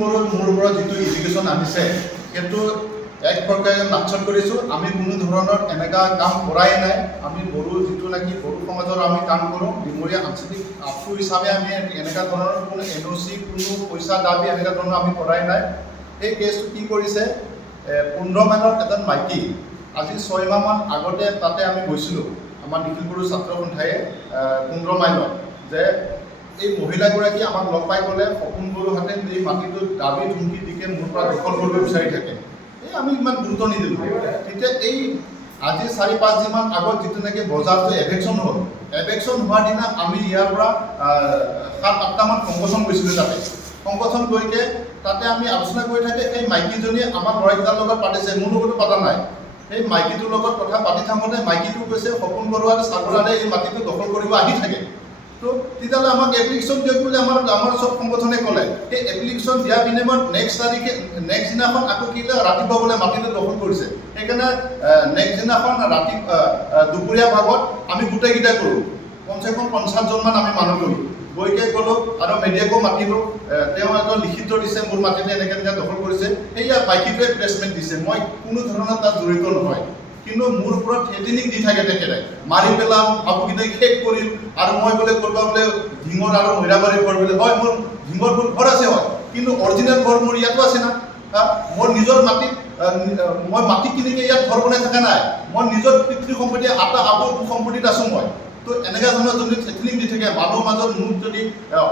বড়োৰ মোৰ ওপৰত যিটো এলিগেশ্যন আনিছে সেইটো এক প্ৰকাৰে নাকচত কৰিছোঁ। আমি কোনো ধৰণৰ এনেকুৱা কাম কৰাই নাই। আমি বড়ো যিটো নেকি বড়ো সমাজৰ আমি কাম কৰোঁ, ডিমৰীয়া আঞ্চলিক আফু হিচাপে আমি এনেকুৱা ধৰণৰ কোনো NOC কোনো পইচা দাবী এনেকুৱা ধৰণৰ আমি কৰাই নাই। এই কেছটো কি কৰিছে, 15 মাইলত এজন মাইকী আজি 6 মাহমান আগতে তাতে আমি গৈছিলোঁ, আমাৰ নিখিল বড়ো ছাত্ৰ সন্থাই 15 মাইলত, যে এই মহিলাগৰাকী আমাক লগ পাই ক'লে সপোন বড়োহাঁতে এই মাটিটোত দাবী ধুমকি দিকে মোৰ পৰা দখল কৰিব বিচাৰি থাকে। এই আমি ইমান গুৰুত্ব নিদিলোঁ। তেতিয়া এই আজি 4-5 দিনমান আগত যিটো নেকি বজাৰটো এভেকশ্যন হ'ল, এভেকশ্যন হোৱাৰ দিনা আমি ইয়াৰ পৰা 7-8টামান সংগঠন গৈছিলোঁ তাতে। সংগঠন গৈকে তাতে আমি আলোচনা কৰি থাকে এই মাইকীজনীয়ে আমাৰ ল'ৰাকেইটাৰ লগত পাতিছে, মোৰ লগতো পতা নাই। সেই মাইকীটোৰ লগত কথা পাতি থাকোঁতে মাইকীটো কৈছে সপোন বৰুৱাই ছাগলাৰে এই মাটিটো দখল কৰিব আহি থাকে। তো তেতিয়াহ'লে আমাক এপ্লিকেশ্যন দিয়ক বুলি আমাৰ চব সংগঠনে ক'লে। সেই এপ্লিকেশ্যন দিয়াৰ বিনিময়ত নেক্সট দিনাখন আকৌ কিলে ৰাতিপুৱা বোলে মাটিটো দখল কৰিছে। সেইকাৰণে নেক্সট দিনাখন দুপৰীয়া ভাগত আমি গোটেইকেইটাই কৰোঁ, কমচে কম 50জনমান আমি মানুহ গ'লোঁ। গৈকে গ'লোঁ আৰু মিডিয়াকো মাতিলোঁ। তেওঁ এজন লিখিত দিছে মোৰ মাটিতে এনেকৈ দখল কৰিছে। সেয়া মাইকীটোৱে প্লেচমেণ্ট দিছে, মই কোনো ধৰণৰ তাত জড়িত নহয়। কিন্তু মোৰ ওপৰত থ্ৰেটেনিং দি থাকে তেখেতে, মাৰি পেলাম, আপুকেইটাই শেষ কৰিম, আৰু মই বোলে কৰবা বোলে ঢিঙৰ আৰু মহিৰাবাৰী ঘৰ বোলে হয়, মোৰ ঢিঙৰ ঘৰ আছে হয়, কিন্তু অৰিজিনেল ঘৰ মোৰ ইয়াতো আছে না। মোৰ নিজৰ মাটিত মই মাটি কিনিকে ইয়াত ঘৰ বনাই থকা নাই। মই নিজৰ পিতৃ সম্পত্তি আবুৰ সম্পত্তিত আছোঁ মই। তো এনেকুৱা ধৰণৰ যদি থ্ৰেটেনিং দি থাকে, মানুহৰ মাজত মোক যদি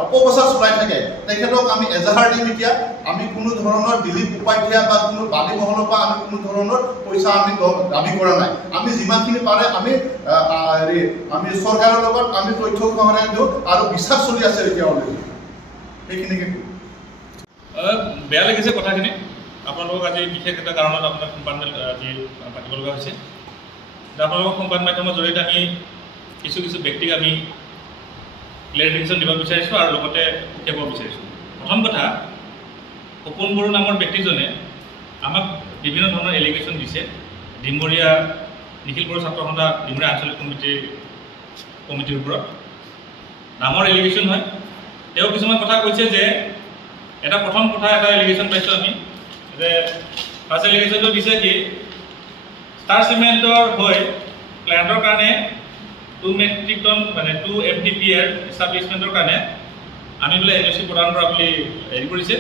অপপ্ৰচাৰ চলাই থাকে, তেখেতক আমি এজাহাৰ দিম। এতিয়া আমি কোনো ধৰণৰ দিলীপ উপাধ্যায় বা কোনো বালি মহলৰ পৰা আমি কোনো ধৰণৰ পইচা আমি দাবী কৰা নাই। আমি যিমানখিনি পাৰে আমি চৰকাৰৰ লগত আমি তথ্য সহায় দিওঁ আৰু বিশ্বাস চলি আছে এতিয়া অলৰেডি। সেইখিনিকে বেয়া লাগিছে কথাখিনি। আপোনালোকক আজি বিশেষ এটা কাৰণত আপোনাক সংবাদ আজি পাতিব লগা হৈছে। আপোনালোকক সংবাদ মাধ্যমৰ জৰিয়তে আমি কিছু ব্যক্তিক আমি ক্লেৰিফিকেশ্যন দিব বিচাৰিছোঁ আৰু লগতে শিকাব বিচাৰিছোঁ। প্ৰথম কথা, সপোন বড়ো নামৰ ব্যক্তিজনে আমাক বিভিন্ন ধৰণৰ এলিগেশ্যন দিছে। ডিমৰীয়া নিখিল বড়ো ছাত্ৰ সন্থা ডিমৰীয়া আঞ্চলিক কমিটিৰ ওপৰত ডাঙৰ এলিগেশ্যন হয়। তেওঁ কিছুমান কথা কৈছে যে প্ৰথম কথা এটা এলিগেশ্যন পাইছোঁ আমি, যে ফাৰ্ষ্ট এলিগেশ্যনটো দিছে কি ষ্টাৰ চিমেণ্টৰ হৈ ক্লায়েণ্টৰ কাৰণে 2 মেট্ৰিক টন মানে 2 MTPA এষ্টাব্লিছমেণ্টৰ কাৰণে আমি বোলে NOC প্ৰদান কৰা বুলি হেৰি কৰিছে।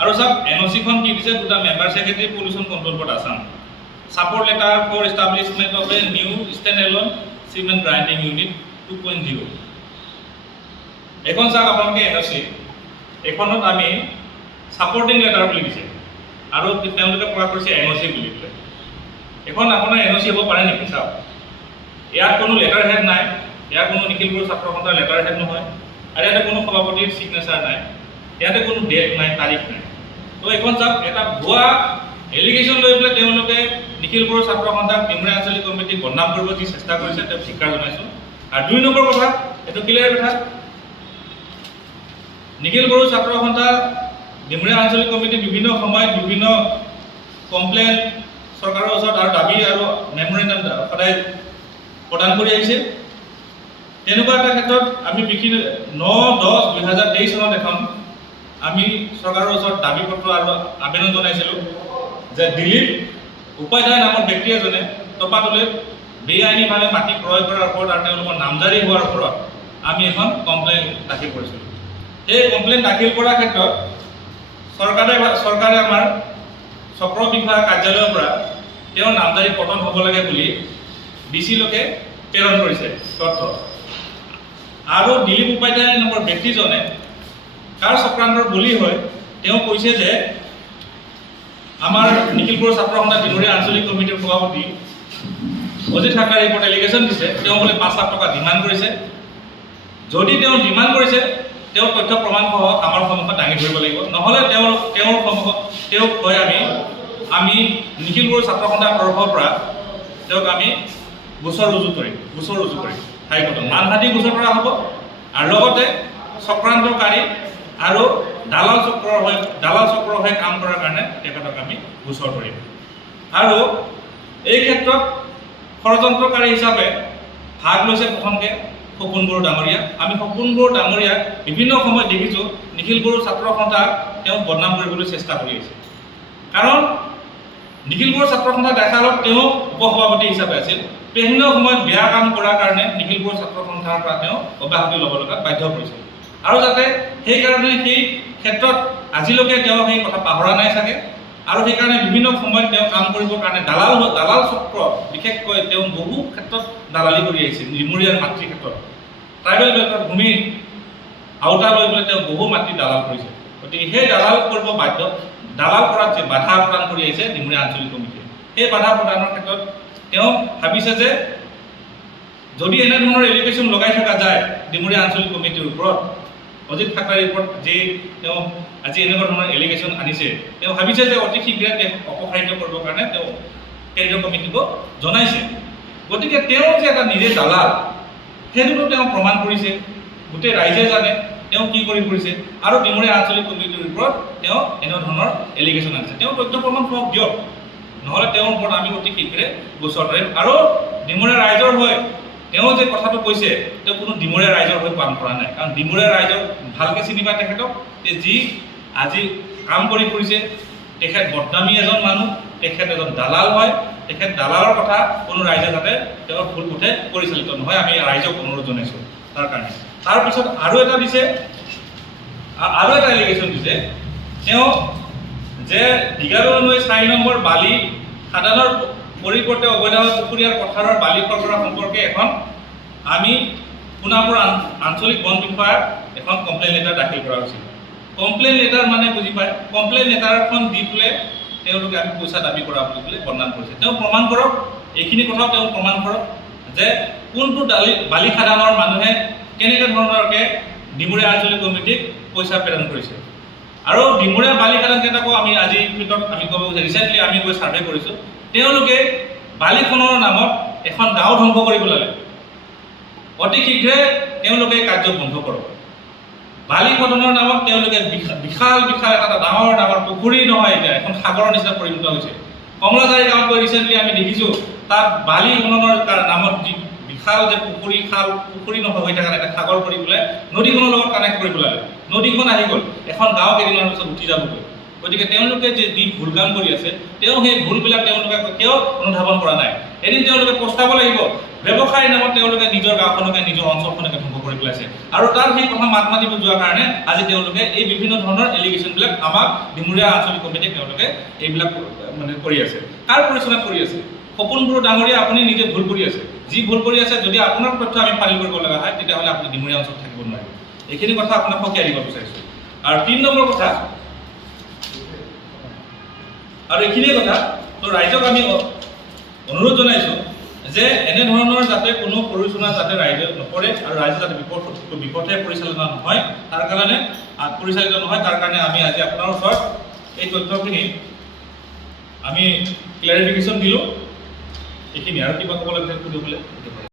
আৰু চাওক NOCখন কি দিছে, দুটা member secretary pollution control board Assam, support letter for establishment of a new stand alone cement grinding unit 2.0। এখন চাওক আপোনালোকে NOC, এইখনত আমি ছাপৰ্টিং লেটাৰ বুলি দিছে আৰু তেওঁলোকে প্ৰকাশ কৰিছে NOC বুলি পেলাই। এখন আপোনাৰ NOC হ'ব পাৰে নেকি? চাওক, ইয়াত কোনো লেটাৰ হেড নাই, ইয়াত কোনো নিখিল বড়ো ছাত্ৰ সন্থাৰ লেটাৰ হেড নহয়, আৰু ইয়াতে কোনো সভাপতিৰ ছিগনেচাৰ নাই, ইয়াতে কোনো ডেট নাই, তাৰিখ নাই। তো এইখন চাওক, এটা ভুৱা এলিগেশ্যন লৈ পেলাই তেওঁলোকে নিখিল বড়ো ছাত্ৰ সন্থাক ডিমৰীয়া আঞ্চলিক কমিটিক বদনাম কৰিব যি চেষ্টা কৰিছে, তেওঁক স্বীকাৰ জনাইছোঁ। আৰু 2 নম্বৰ কথা, এইটো ক্লিয়াৰ কথা, নিখিল বড়ো ছাত্ৰ সন্থা ডিমৰীয়া আঞ্চলিক কমিটি বিভিন্ন সময়ত বিভিন্ন কমপ্লেইন চৰকাৰৰ ওচৰত আৰু দাবী আৰু মেমৰেণ্ডাম সদায় প্ৰদান কৰি আহিছে। তেনেকুৱা এটা ক্ষেত্ৰত আমি 9-10-2023 চনত এখন আমি চৰকাৰৰ ওচৰত দাবী পত্ৰ আৰু আবেদন জনাইছিলোঁ যে দিলীপ উপাধ্যায় নামৰ ব্যক্তি এজনে টপাতলিত বেআইনীভাৱে মাটি ক্ৰয় কৰাৰ ওপৰত আৰু তেওঁলোকৰ নামজাৰি হোৱাৰ ওপৰত আমি এখন কমপ্লেইন দাখিল কৰিছিলোঁ। এই কমপ্লেইন দাখিল কৰাৰ ক্ষেত্ৰত চৰকাৰে আমাৰ চক্ৰ বিষয়া কাৰ্যালয়ৰ পৰা তেওঁৰ নামজাৰি পতন হ'ব লাগে বুলি DC লোকে প্ৰেৰণ কৰিছে তথ্য। আৰু দিলীপ উপাধ্যায় নামৰ ব্যক্তিজনে কাৰ চক্ৰান্তৰ বলি হয়, তেওঁ কৈছে যে আমাৰ নিখিল বড়ো ছাত্ৰ সন্থা ডিমৰীয়া আঞ্চলিক কমিটিৰ সভাপতি অজিত হাজৰিকাৰ ওপৰত এলিগেশ্যন দিছে। তেওঁ বোলে 5 লাখ টকা ডিমাণ্ড কৰিছে। যদি তেওঁ ডিমাণ্ড কৰিছে, তেওঁৰ তথ্য প্ৰমাণসহ আমাৰ সন্মুখত দাঙি ধৰিব লাগিব, নহ'লে তেওঁৰ সন্মুখত তেওঁক কৈ আমি নিখিল বড়ো ছাত্ৰ সন্থাৰ তৰফৰ পৰা তেওঁক আমি গোচৰ ৰুজু কৰিম হাইকোৰ্টত মানহানি গোচৰ কৰা হ'ব। আৰু লগতে চক্ৰান্তকাৰী আৰু দালাল চক্ৰৰ হৈ কাম কৰাৰ কাৰণে তেখেতক আমি গোচৰ কৰিম। আৰু এই ক্ষেত্ৰত ষড়যন্ত্ৰকাৰী হিচাপে ভাগ লৈছে প্ৰথমতে সপোন বড়ো ডাঙৰীয়া। আমি সপোন বড়ো ডাঙৰীয়াক বিভিন্ন সময়ত দেখিছোঁ নিখিল বড়ো ছাত্ৰ সন্থাক তেওঁ বদনাম কৰিবলৈ চেষ্টা কৰি আছে। কাৰণ নিখিল বড়ো ছাত্ৰ সন্থা দেখালত তেওঁ উপসভাপতি হিচাপে আছিল। বিভিন্ন সময়ত বেয়া কাম কৰাৰ কাৰণে নিখিল বড়ো ছাত্ৰ সন্থাৰ পৰা তেওঁ অব্যাহতি ল'ব লগাত বাধ্য কৰিছিল। আৰু যাতে সেইকাৰণে সেই ক্ষেত্ৰত আজিলৈকে তেওঁ সেই কথা পাহৰা নাই চাগে। আৰু সেইকাৰণে বিভিন্ন সময়ত তেওঁ কাম কৰিবৰ কাৰণে দালাল চক্ৰ, বিশেষকৈ তেওঁ বহু ক্ষেত্ৰত দালালি কৰি আহিছে। ডিমৰীয়াৰ মাতৃৰ ক্ষেত্ৰত ট্ৰাইবেল বেল্টৰ ভূমিৰ আওতা লৈ পেলাই তেওঁ বহু মাতৃ দালাল কৰিছে। গতিকে সেই দালাল কৰাত যে বাধা প্ৰদান কৰি আহিছে ডিমৰীয়া আঞ্চলিক কমিটিয়ে, সেই বাধা প্ৰদানৰ ক্ষেত্ৰত তেওঁ ভাবিছে যে যদি এনেধৰণৰ এলিগেশ্যন লগাই থকা যায় ডিমৰীয়া আঞ্চলিক কমিটিৰ ওপৰত, অজিত খাটাৰীৰ ওপৰত যে তেওঁ আজি এনেকুৱা ধৰণৰ এলিগেশ্যন আনিছে, তেওঁ ভাবিছে যে অতি শীঘ্ৰে তেওঁক অপসাৰিত কৰিবৰ কাৰণে তেওঁ কেন্দ্ৰীয় কমিটিক জনাইছে। গতিকে তেওঁ যে এটা নিজে দালাল সেইটোতো তেওঁ প্ৰমাণ কৰিছে, গোটেই ৰাইজে জানে তেওঁ কি কৰি ফুৰিছে। আৰু ডিমৰীয়া আঞ্চলিক কমিটিৰ ওপৰত তেওঁ এনেধৰণৰ এলিগেশ্যন আনিছে। তেওঁ তথ্য প্ৰমাণ সহ দিয়ক, নহ'লে তেওঁৰ ওপৰত আমি অতি শীঘ্ৰে গোচৰ ধৰিম। আৰু ডিমৰীয়া ৰাইজৰ হৈ তেওঁ যে কথাটো কৈছে, তেওঁ কোনো ডিমৰীয়া ৰাইজৰ হৈ কাম কৰা নাই। কাৰণ ডিমৰীয়া ৰাইজক ভালকৈ চিনি পায় তেখেতক, যি আজি কাম কৰি ফুৰিছে, তেখেত বদনামী এজন মানুহ, তেখেত এজন দালাল হয়। তেখেত দালালৰ কথা কোনো ৰাইজে যাতে তেওঁৰ ভুল পথে পৰিচালিত নহয়, আমি ৰাইজক অনুৰোধ জনাইছোঁ তাৰ কাৰণে। তাৰপিছত আৰু এটা এলিগেশ্যন দিছে তেওঁ যে দীঘাদৈ নৈ ৪ নম্বৰ বালি খাদানৰ পৰিৱৰ্তে অবৈধভাৱে পুখুৰী আৰু পথাৰৰ বালি সৰবৰাহ সম্পৰ্কে আমি সোণাপুৰ আঞ্চলিক বন বিষয়াৰ এখন কমপ্লেইন লেটাৰ দাখিল কৰা হৈছিল। কমপ্লেইন লেটাৰ মানে বুজি পায়, কমপ্লেইন লেটাৰখন দি পেলাই তেওঁলোকে আমি পইচা দাবী কৰা বুলি পেলাই বদনাম কৰিছে। তেওঁ প্ৰমাণ কৰক, এইখিনি কথাও তেওঁ প্ৰমাণ কৰক যে কোনটো বালি খাদানৰ মানুহে কেনেকৈ ধৰণৰকৈ ডিমৰীয়া আঞ্চলিক কমিটিক পইচা প্ৰেৰণ কৰিছে। আৰু ডিমৰীয়া বালি খাদানকেইটাকো আমি আজিৰ ভিতৰত আমি ক'ব ৰিচেণ্টলি আমি গৈ ছাৰ্ভে কৰিছোঁ, তেওঁলোকে বালি খননৰ নামত এখন গাঁও ধ্বংস কৰি পেলালে। অতি শীঘ্ৰে তেওঁলোকে কাৰ্য বন্ধ কৰক। বালি খননৰ নামত তেওঁলোকে বিশাল এটা ডাঙৰ পুখুৰী নহয়, এতিয়া এখন সাগৰৰ নিচিনা পৰিণত হৈছে। কমলাজাৰী গাঁৱত গৈ ৰিচেণ্টলি আমি দেখিছোঁ তাত বালি খননৰ নামত যি বিশাল যে পুখুৰী নহয় হৈ থকা এটা সাগৰ কৰি পেলাই নদীখনৰ লগত কানেক্ট কৰি পেলালে। নদীখন আহি গ'ল, এখন গাঁও কেইদিনমানৰ পিছত উঠি যাবগৈ। গতিকে তেওঁলোকে যে ভুল কাম কৰি আছে, তেওঁ সেই ভুলবিলাক তেওঁলোকে কিয় অনুধাৱন কৰা নাই। এদিন তেওঁলোকে পস্তাব লাগিব, ব্যৱসায়ৰ নামত তেওঁলোকে নিজৰ গাঁওখনকে নিজৰ অঞ্চলখনকে ধ্বংস কৰি পেলাইছে। আৰু তাৰ সেই কথা মাত মাতিব যোৱাৰ কাৰণে আজি তেওঁলোকে এই বিভিন্ন ধৰণৰ এলিগেশ্যনবিলাক আমাক ডিমৰীয়া আঞ্চলিক কমিটিক তেওঁলোকে এইবিলাক মানে কৰি আছে। কাৰ পৰিচালনাত কৰি আছে? সপোন বড়ো ডাঙৰীয়া আপুনি নিজে ভুল কৰি আছে। যি ভুল কৰি আছে, যদি আপোনাৰ তথ্য আমি ফাইল কৰিব লগা হয় তেতিয়াহ'লে আপুনি ডিমৰীয়া অঞ্চলত থাকিব নোৱাৰিব। এইখিনি কথা আপোনাক সকীয়াই দিব বিচাৰিছোঁ। আৰু ৩ নম্বৰ কথা, আৰু এইখিনিয়ে কথা, তো ৰাইজক আমি অনুৰোধ জনাইছোঁ যে এনেধৰণৰ যাতে কোনো পৰিচালনা যাতে ৰাইজে নকৰে আৰু ৰাইজে যাতে বিপথে পৰিচালিত নহয় তাৰ কাৰণে আমি আজি আপোনাৰ ওচৰত এই তথ্যখিনি আমি ক্লেৰিফিকেশ্যন দিলোঁ। এইখিনি আৰু কিবা ক'ব লাগে সুধিবলৈ।